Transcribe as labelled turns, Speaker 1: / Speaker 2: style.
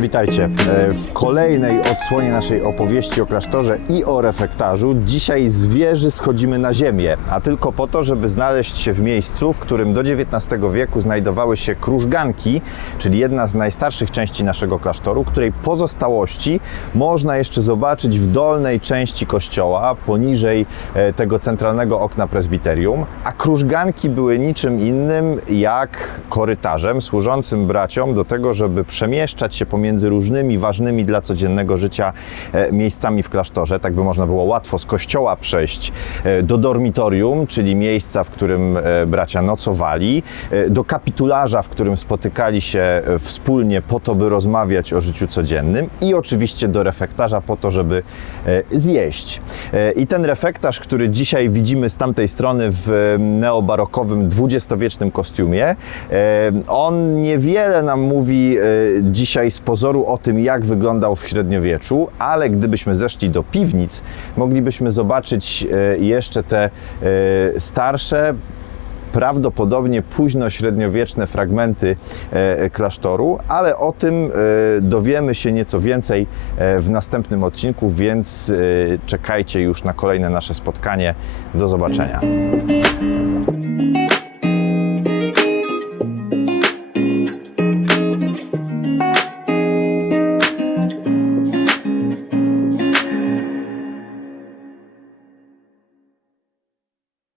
Speaker 1: Witajcie e, w kolejnej odsłonie naszej opowieści o klasztorze i o refektarzu. Dzisiaj z wieży schodzimy na ziemię, a tylko po to, żeby znaleźć się w miejscu, w którym do XIX wieku znajdowały się krużganki, czyli jedna z najstarszych części naszego klasztoru, której pozostałości można jeszcze zobaczyć w dolnej części kościoła, poniżej e, tego centralnego okna prezbiterium, a krużganki były niczym innym jak korytarzem służącym braciom do tego, żeby przemieszczać się pomiędzy różnymi ważnymi dla codziennego życia e, miejscami w klasztorze, tak by można było łatwo z kościoła przejść e, do dormitorium, czyli miejsca, w którym e, bracia nocowali, do kapitularza, w którym spotykali się wspólnie po to, by rozmawiać o życiu codziennym i oczywiście do refektarza po to, żeby zjeść. E, I ten refektarz, który dzisiaj widzimy z tamtej strony w neobarokowym, dwudziestowiecznym kostiumie, e, on niewiele nam mówi e, dzisiaj z pozoru o tym, jak wyglądał w średniowieczu, ale gdybyśmy zeszli do piwnic, moglibyśmy zobaczyć jeszcze te starsze, prawdopodobnie późno-średniowieczne fragmenty e, klasztoru, ale o tym e, dowiemy się nieco więcej e, w następnym odcinku, więc czekajcie już na kolejne nasze spotkanie. Do zobaczenia.